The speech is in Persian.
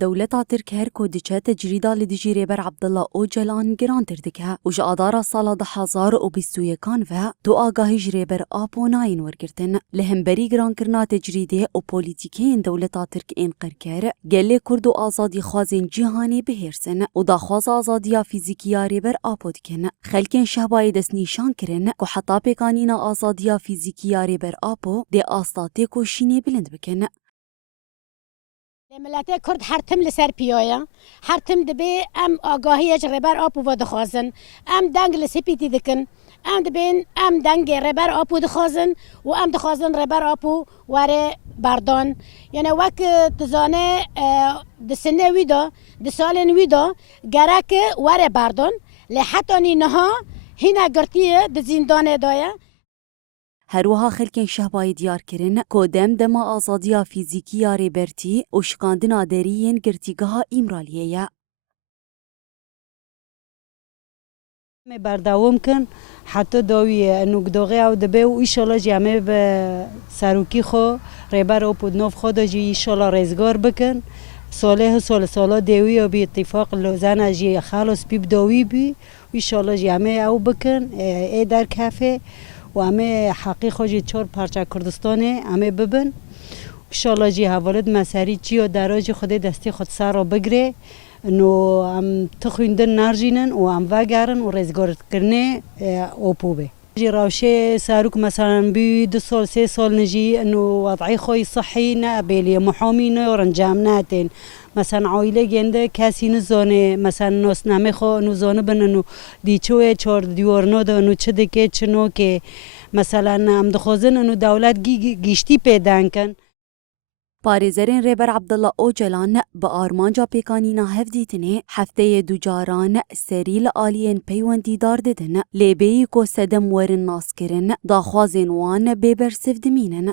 دولتا ترك هرکو دچه تجریدا لدیجی ریبر عبدالله اوجلان گران تردکه و جادارا سالا 2021 و دو آگاهی جریبر آب و ناین ورگرتن لهمبری گران کرنا تجریده و پولیتیکین دولتا ترک این قرکر گله کرد و آزادی خوازین جهانی بهرسن و داخواز آزادیا فیزیکیا ریبر آبود کن خلکن شهبای دست نیشان کرن که حتی بکانینا آزادیا فیزیکیا ریبر آبو ده آستاته کوشینه بلند بکن ملت کرد هر تم لسر پیایا هر تم دبی ام آگاهی ربر آپو و دخوازن ام دنگ لسپیتی دکن ام دبین ام دنگ ربر آپو دخوازن و ام دخوازن ربر آپو واره بردان یعنی وقت تزانه دسنه ویدا دسالن ویدا گرک واره بردان لحتانی نها هینا گرتیه دزیندانه دایا هروها خلکن شهبای دیار کرن که دم آزادیا فیزیکیا ریبرتی و شکاندنا دریین گرتیگاه ایمرالیه یا. برداوم کن حتی داویه نگداغی او دبی و ایشالا جمعه به سروکی خو ریبر و پودنوف خود جی ایشالا رزگار بکن ساله دیوی و بی اتفاق لوزن اجی خلاص بیب داوی بی ایشالا جمعه او بکن ای در کافه و همه حقی خوشی 4 پارچه کردستانه همه ببن ایشالا جی حوالت مساری چی و دراج خود دستی خود سر را بگره نو هم تخویندن نرجینن و هم وگرن و رزگارت کرنه اوپو به جی راوشه ساروک مثلا بی 2 سال 3 سال نجی انو وضعی خوی صحی نه بیلی محامی نه رنجام ناتین مثلا عائله گنده کسی نزانه مثلا ناس نمی خو نزانه بننو دیچوه 4 دیوار نده نو چه دکه چنو که مثلا هم دخوازن انو دولت گیشتی پیدان کن پارێزەرên ڕێبەر عەبدەڵڵا ئۆجەلان بە ئارمانجا پێکانینا هەفدیتنێ هەفتەیە دووجاران سەری لە ئالیên پەیوەندیدار دidin lêbêyî ku sedem werin naskirin daxwazên wan bêbersiv dimînin.